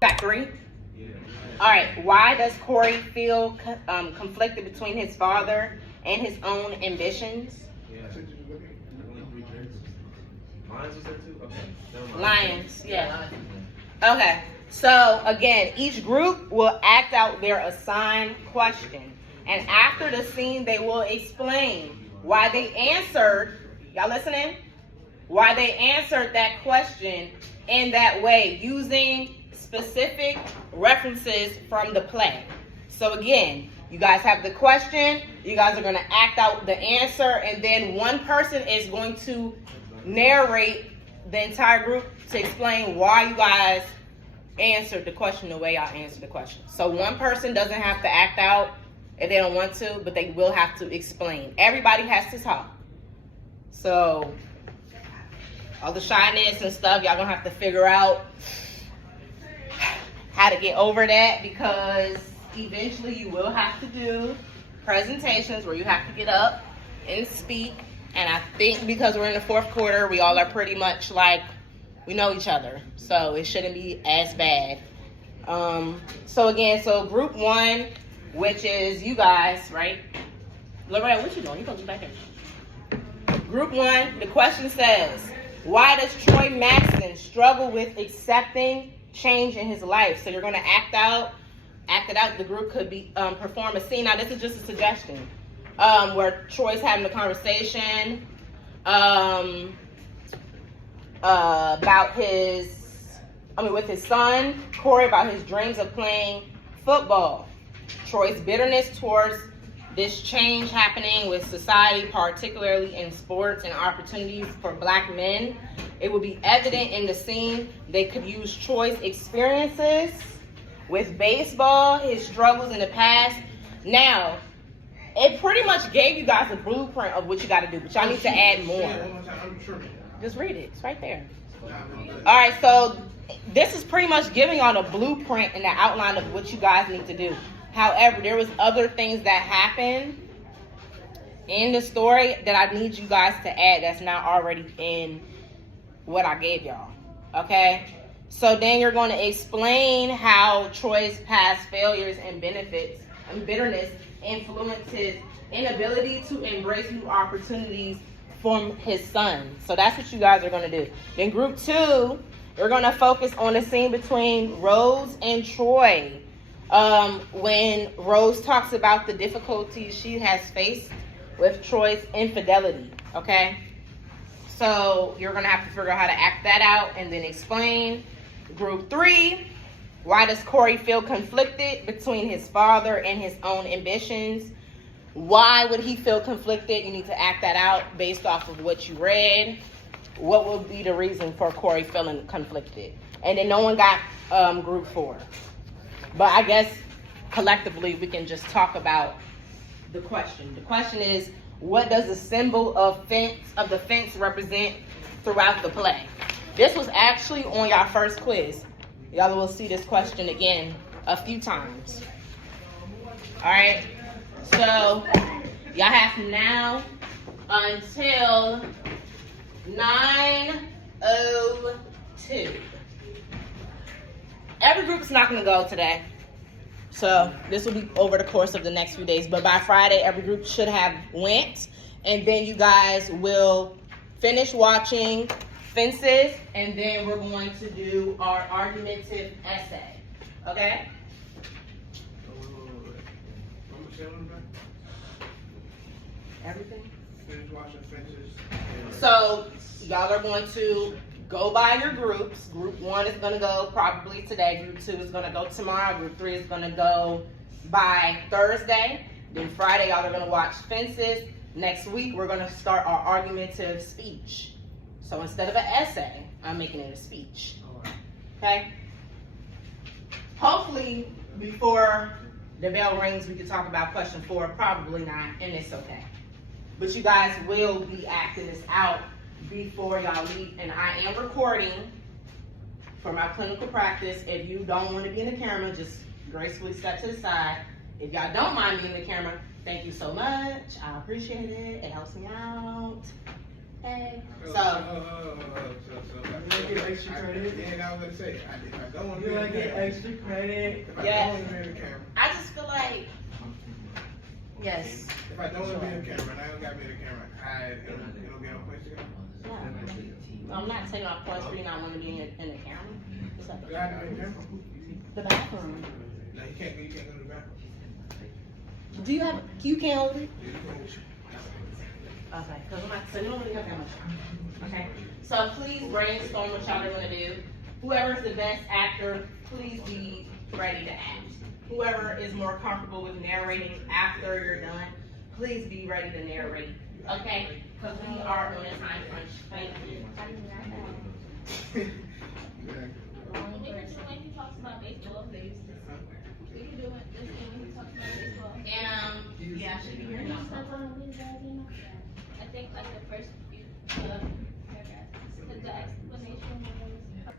Got 3? All right. Why does Corey feel conflicted between his father and his own ambitions? Lions was there too? Okay. Lions, yeah. Okay. So again, each group will act out their assigned question. And after the scene, they will explain why they answered, y'all listening? Why they answered that question in that way, using specific references from the play. So again, you guys have the question, you guys are going to act out the answer, and then one person is going to narrate the entire group to explain why you guys answered the question the way y'all answered the question. So one person doesn't have to act out if they don't want to, but they will have to explain. Everybody has to talk. So all the shyness and stuff, y'all gonna have to figure out how to get over that, because eventually you will have to do presentations where you have to get up and speak. And I think because we're in the 4th quarter, we all are pretty much like, we know each other. So it shouldn't be as bad. So group 1, which is you guys, right? Loretta, what you doing? You supposed to be back here. Group 1, the question says, why does Troy Maxson struggle with accepting change in his life? So you're going to act it out. The group could be perform a scene. Now this is just a suggestion. Where Troy's having a conversation with his son, Corey, about his dreams of playing football. Troy's bitterness towards this change happening with society, particularly in sports and opportunities for Black men. It will be evident in the scene. They could use Troy's experiences with baseball, his struggles in the past. Now, it pretty much gave you guys a blueprint of what you got to do, but y'all need to add more. Just read it. It's right there. All right, so this is pretty much giving y'all the blueprint and the outline of what you guys need to do. However, there was other things that happened in the story that I need you guys to add that's not already in what I gave y'all, okay? So then you're going to explain how Troy's past failures and benefits and bitterness influence his inability to embrace new opportunities from his son. So that's what you guys are going to do. Then group 2, we're going to focus on the scene between Rose and Troy. When Rose talks about the difficulties she has faced with Troy's infidelity, okay? So you're going to have to figure out how to act that out and then explain. Group 3, why does Corey feel conflicted between his father and his own ambitions? Why would he feel conflicted? You need to act that out based off of what you read. What would be the reason for Corey feeling conflicted? And then no one got group 4. But I guess collectively we can just talk about the question. The question is, what does the symbol of the fence represent throughout the play? This was actually on y'all first quiz. Y'all will see this question again a few times. All right. So y'all have from now until 9:02. Every group's not going to go today. So this will be over the course of the next few days. But by Friday, every group should have went. And then you guys will finish watching Fences. And then we're going to do our argumentative essay. Okay? Everything? Finish watching Fences. So y'all are going to go by your groups. Group 1 is going to go probably today. Group 2 is going to go tomorrow. Group 3 is going to go by Thursday. Then Friday, y'all are going to watch Fences. Next week, we're going to start our argumentative speech. So instead of an essay, I'm making it a speech. Okay? Hopefully, before the bell rings, we can talk about question 4. Probably not, and it's okay. But you guys will be acting this out before y'all leave. And I am recording for my clinical practice. If you don't want to be in the camera, just gracefully step to the side. If y'all don't mind being in the camera, thank you so much. I appreciate it. It helps me out. Hey. So. So I get extra credit. And I was gonna say, if I don't want to be in the camera, extra credit. if I Yes. don't want to be in the camera, I just feel like, yes. if I don't want to be in the camera, and I don't got to be in the camera, it'll get on place together. No. I'm not taking off points for you not wanting to be in the camera. It's like You got to be in the camera. the bathroom. No, you can't go to the bathroom. Do you have, you can't hold it? You can- Okay, because I'm not, so you don't really have that much time. Okay, so please brainstorm what y'all are gonna do. Whoever's the best actor, please be ready to act. Whoever is more comfortable with narrating after you're done, please be ready to narrate. Okay, because we are on a time crunch. Thank you. When he talks about baseball, we can do it this thing when he talks about baseball. And yeah, I should be here now. I think like the first few paragraphs, because the explanation was.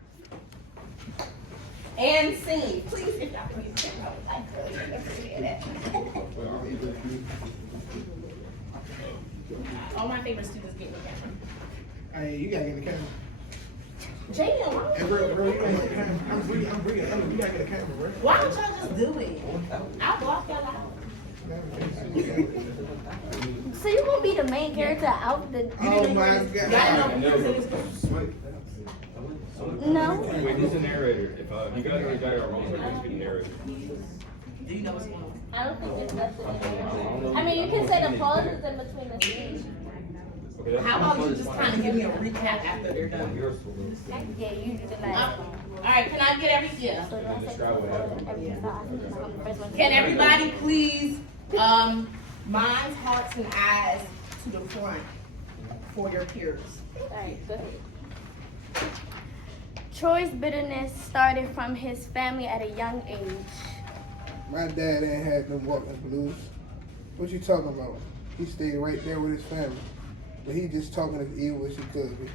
And scene, please, if y'all can use camera, I really appreciate it. All my favorite students get in the camera. Hey, you gotta get in the camera. Jaden, why? Hey, bro, you gotta get the camera. I'm bringing you gotta get the camera, bro. Why don't y'all just do it? I'll block y'all out. So you gonna be the main character out the? Oh my Y'all God. know who's No. Wait, who's the narrator? If you guys already got it wrong, who's the narrator? Do you know what's going on? I don't think it's necessary. I mean, you can say the pauses in between the scenes. Okay, that's How about you just kind of give me a recap after they're done? Yeah, you do the last one. Alright, can I get every, yeah. So then I say Describe what happened. everything. So I think it's on the first one. Can everybody please, minds, hearts, and eyes to the front for your peers? Alright, go ahead. Troy's bitterness started from his family at a young age. My dad ain't had them walking blues. What you talking about? He stayed right there with his family. But he just talking as evil as he could be.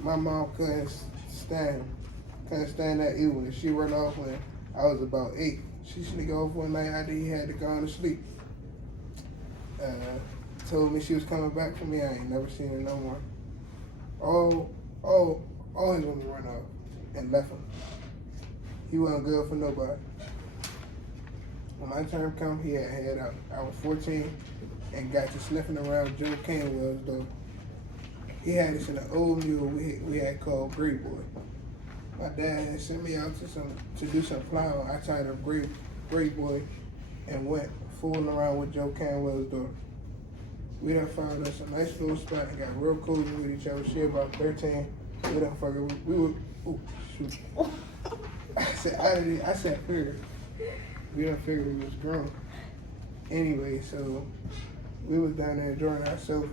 My mom couldn't stand him. Couldn't stand that evilness. She run off when I was about 8. She sneaked off one night after he had to go on to sleep. Told me she was coming back for me. I ain't never seen her no more. All his women run off and left him. He wasn't good for nobody. When my turn come, he had head out. I was 14 and got to sniffing around Joe Canwell's door. He had us in an old mule we had called Gray Boy. My dad had sent me out to do some plowing. I tied up Gray Boy and went fooling around with Joe Canwell's door. We done found us a nice little spot and got real cozy with each other. She about 13. We done fucking, we were, oh shoot. I said figure. We done figured we was grown. Anyway, so we was down there enjoying ourselves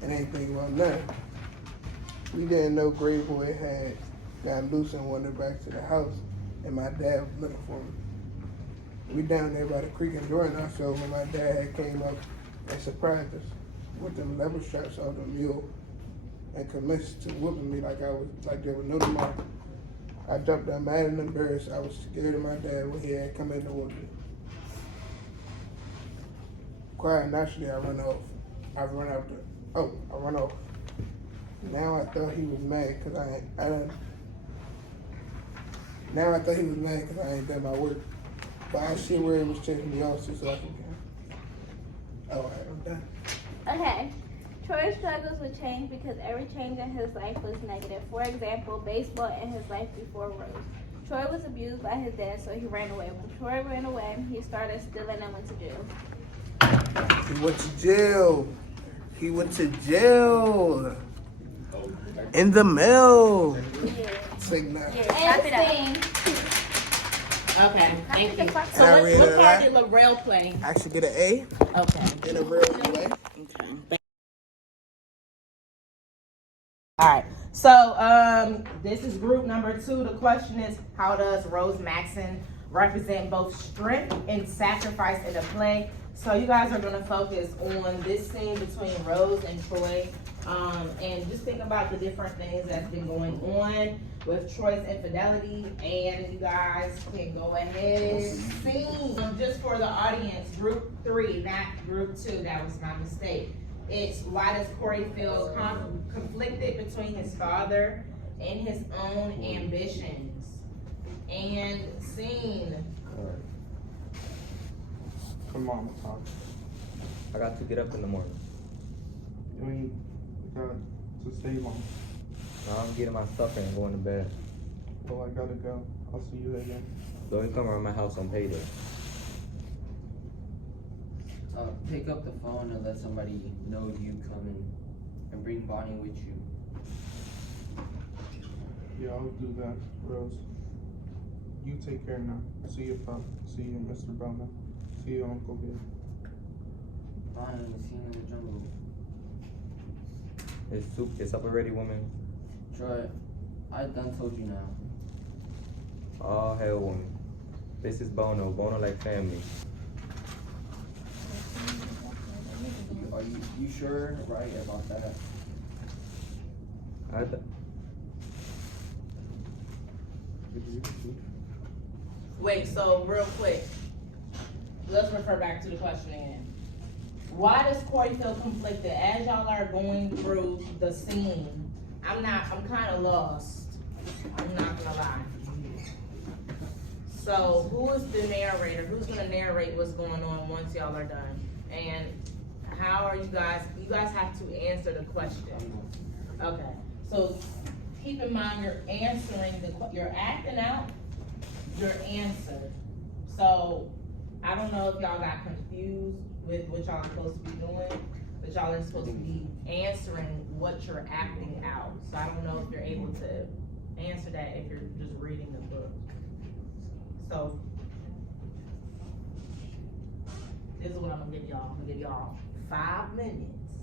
and ain't thinking about nothing. We didn't know Gray Boy had got loose and wandered back to the house, and my dad was looking for him. We down there by the creek enjoying ourselves when my dad had came up and surprised us with them leather straps off the mule and commenced to whooping me like there was no tomorrow. I jumped down mad and embarrassed. I was scared of my dad when he had come in to whoop me. Quiet naturally, I run off. I run off. Now I thought he was mad because Now I thought he was mad because I ain't done my work. But I see where he was chasing me off to so I can get him. Alright, I'm done. Okay. Troy struggles with change because every change in his life was negative. For example, baseball in his life before Rose. Troy was abused by his dad, so he ran away. When Troy ran away, he started stealing and went to jail. He went to jail. He went to jail. In the mail. Yeah. Say that. And Okay, thank you. Can So I read what it part out? did Laurel play? I should get an A Okay. in a real way. Okay. All right. So this is group number 2. The question is, how does Rose Maxon represent both strength and sacrifice in the play? So you guys are going to focus on this scene between Rose and Troy, and just think about the different things that's been going on with Troy's infidelity, and you guys can go ahead and sing. Just for the audience, group 3, not group 2, that was my mistake. It's why does Corey feel conflicted between his father and his own ambitions? And scene. Come on, Tom. I got to get up in the morning. You ain't got to stay long. Now I'm getting my stuff and going to bed. Well, I gotta go. I'll see you again. Don't come around my house on payday. Pick up the phone and let somebody know you coming, and bring Bonnie with you. Yeah, I'll do that, Rose. You take care now. See you, Pop. See you, Mr. Bellman. See you, Uncle Bill. Bonnie, seen in the jungle. It's up already, woman. Troy, I done told you now. Oh, hell, woman. This is Bono. Bono like family. Are you sure, right, about that? Wait, so real quick, let's refer back to the question again. Why does Corey feel conflicted? As y'all are going through the scene, I'm kind of lost. I'm not gonna lie. So who is the narrator? Who's gonna narrate what's going on once y'all are done? And how are you guys have to answer the question. Okay, so keep in mind you're answering you're acting out your answer. So I don't know if y'all got confused with what y'all are supposed to be doing, but y'all are supposed to be answering what you're acting out. So I don't know if you're able to answer that if you're just reading the book. So this is what I'm gonna give y'all. I'm gonna give y'all 5 minutes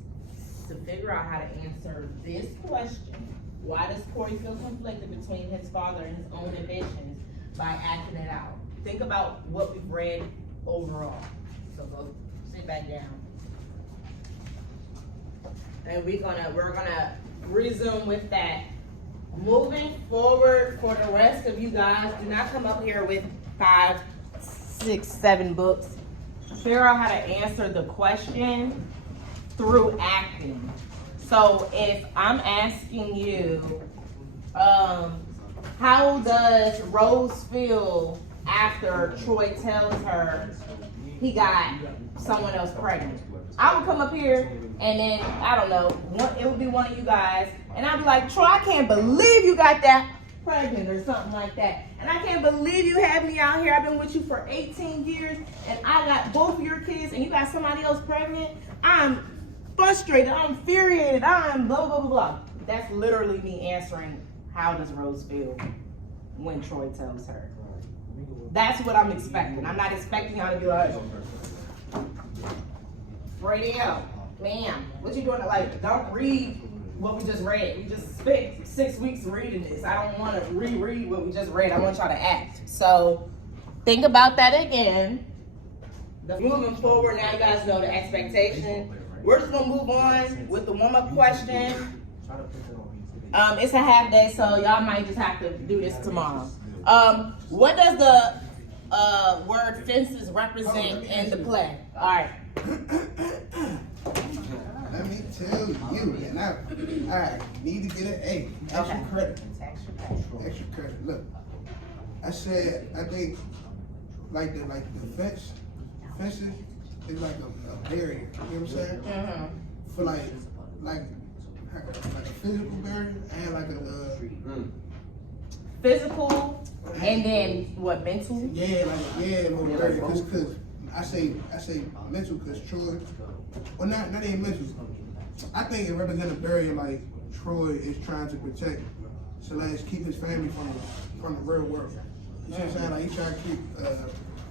to figure out how to answer this question. Why does Corey feel conflicted between his father and his own ambitions by acting it out? Think about what we've read overall. So go sit back down. And we're gonna resume with that. Moving forward for the rest of you guys, do not come up here with 5, 6, 7 books. Figure out how to answer the question through acting. So if I'm asking you, how does Rose feel after Troy tells her he got someone else pregnant? I would come up here and then, I don't know, it would be one of you guys, and I'd be like, Troy, I can't believe you got that pregnant or something like that. And I can't believe you had me out here. I've been with you for 18 years and I got both of your kids and you got somebody else pregnant. I'm frustrated. I'm infuriated. I'm blah, blah, blah, blah. That's literally me answering, how does Rose feel when Troy tells her? That's what I'm expecting. I'm not expecting y'all to be like, radio, ma'am, what you doing? Like, don't read what we just read. We just spent 6 weeks reading this. I don't want to reread what we just read. I want y'all to act. So think about that again. Moving forward, now you guys know the expectation. We're just gonna move on with the warm-up question. It's a half day, so y'all might just have to do this tomorrow. What does the word fences represent in the play? All right. Let me tell you, and I need to get an A. Extra credit. Extra credit. Look, I said I think like the fences is like a barrier. You know what I'm saying? Mm-hmm. For like a physical barrier and like a Physical, and then what, mental? yeah, little barrier. Cause I say mental because Troy, well not even mental. I think it represents a barrier like Troy is trying to protect, so let's keep his family from the real world. You see what I'm saying? Like he trying to keep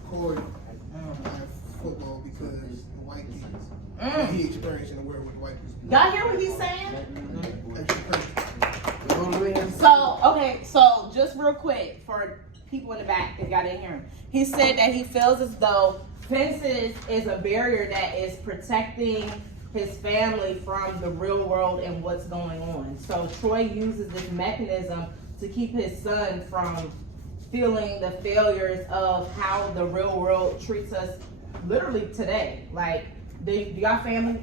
Corey football because the white people he experienced in the world with the white people. Y'all hear what he's saying? Extra credit. So just real quick for people in the back, if y'all didn't hear him, he said that he feels as though fences is a barrier that is protecting his family from the real world and what's going on. So Troy uses this mechanism to keep his son from feeling the failures of how the real world treats us literally today. Like, do y'all family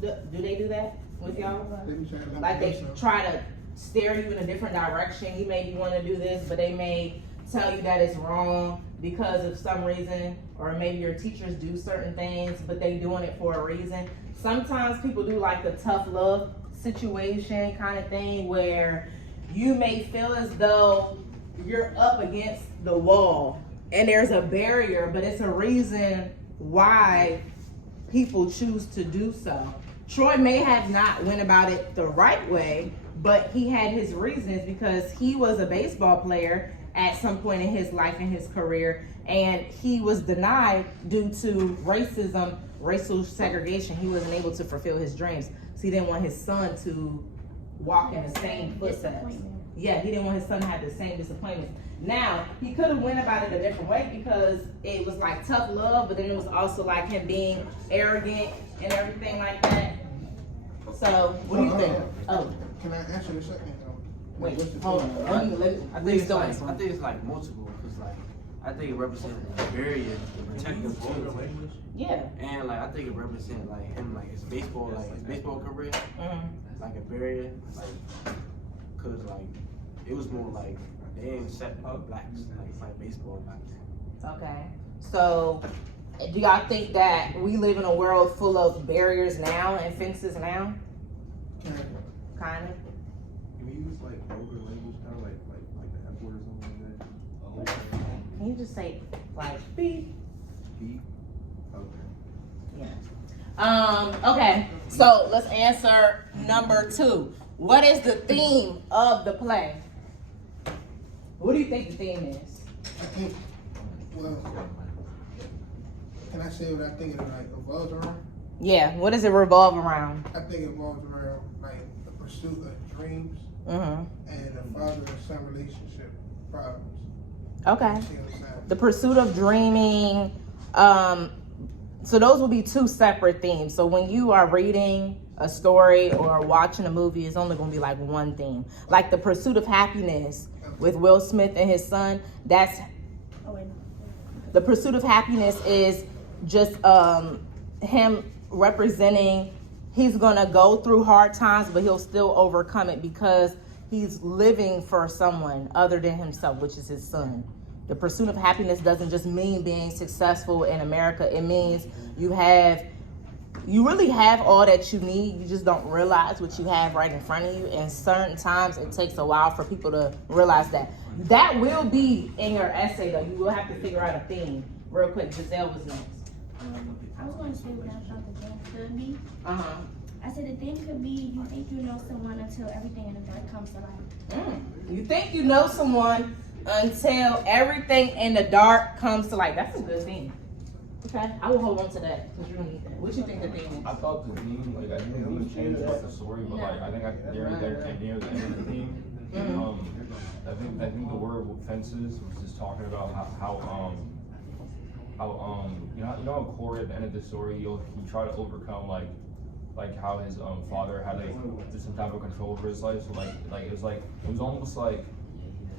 Do they do that with y'all? They be trying to Like they so. try to steer you in a different direction. You maybe want to do this, but they may tell you that it's wrong because of some reason, or maybe your teachers do certain things, but they doing it for a reason. Sometimes people do like the tough love situation kind of thing where you may feel as though you're up against the wall and there's a barrier, but it's a reason why people choose to do so. Troy may have not went about it the right way, but he had his reasons because he was a baseball player at some point in his life and his career, and he was denied due to racism, racial segregation. He wasn't able to fulfill his dreams. So he didn't want his son to walk in the same footsteps. Yeah, he didn't want his son to have the same disappointments. Now, he could have went about it a different way because it was like tough love, but then it was also like him being arrogant and everything like that. So, what do you think? Oh, Can I answer the second? wait, What's the hold thing? on. Let me, I please think don't. it's like, I think it's like multiple, cause like I think it represents a barrier to protect them too. Yeah. And like I think it represents like him, like his baseball career, like a barrier, like cause like it was more like they ain't set up blacks like baseball blacks. Okay. So, do y'all think that we live in a world full of barriers now and fences now? Kind of. Can we use like vulgar language, kind of like the F word or something like that? Can you just say like beep? Beep. Okay. Yeah. Okay. So let's answer number 2. What is the theme of the play? What do you think the theme is? I think, well, can I say what I think it like revolves around? Yeah. What does it revolve around? I think it revolves around like the pursuit of dreams Mm-hmm. and the father and son relationship problems. Okay. You see what I'm saying? The pursuit of dreaming. So those will be 2 separate themes. So when you are reading a story or watching a movie, it's only going to be like one theme. Like the pursuit of happiness with Will Smith and his son. That's the pursuit of happiness is just him representing. He's going to go through hard times, but he'll still overcome it because he's living for someone other than himself, which is his son. The pursuit of happiness doesn't just mean being successful in America. It means you really have all that you need. You just don't realize what you have right in front of you. And certain times it takes a while for people to realize that. That will be in your essay, though. You will have to figure out a theme. Real quick, Giselle was next. I was going to say what I thought the theme could be. Uh-huh. I said the theme could be you think you know someone until everything in the dark comes to light. You think you know someone until everything in the dark comes to light. That's a good theme. Okay, I will hold on to that because you need that. What you think the theme is? I thought the theme, like, I think the theme changed about the story, but like, I think near the end of the theme, I think the word fences was just talking about how you know how Corey at the end of the story, he tried to overcome like how his father had like just some type of control over his life. So it was almost like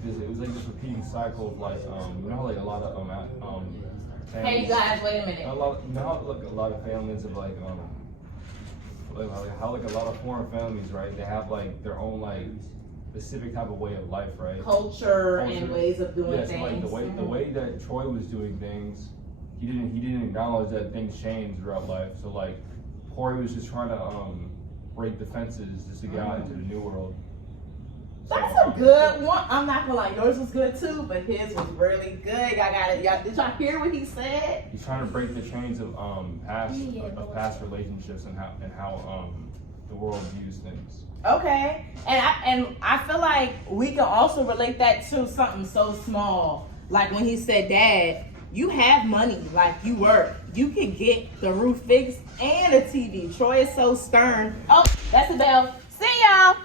it was like this repeating cycle of like you know how like a lot of families, Hey you guys, wait a minute. you know how like a lot of families of like how like a lot of foreign families, right? They have like their own like specific type of way of life, right? Culture and ways of doing things. So like the way that Troy was doing things, he didn't acknowledge that things change throughout life. So like Corey was just trying to break the fences just to get out into the new world. That's a good one. I'm not gonna lie, yours was good too, but his was really good. Did y'all hear what he said? He's trying to break the chains of past relationships and how the world views things. Okay, and I feel like we can also relate that to something so small, like when he said, "Dad, you have money, like you work, you can get the roof fixed and a TV." Troy is so stern. Oh, that's a bell. See y'all.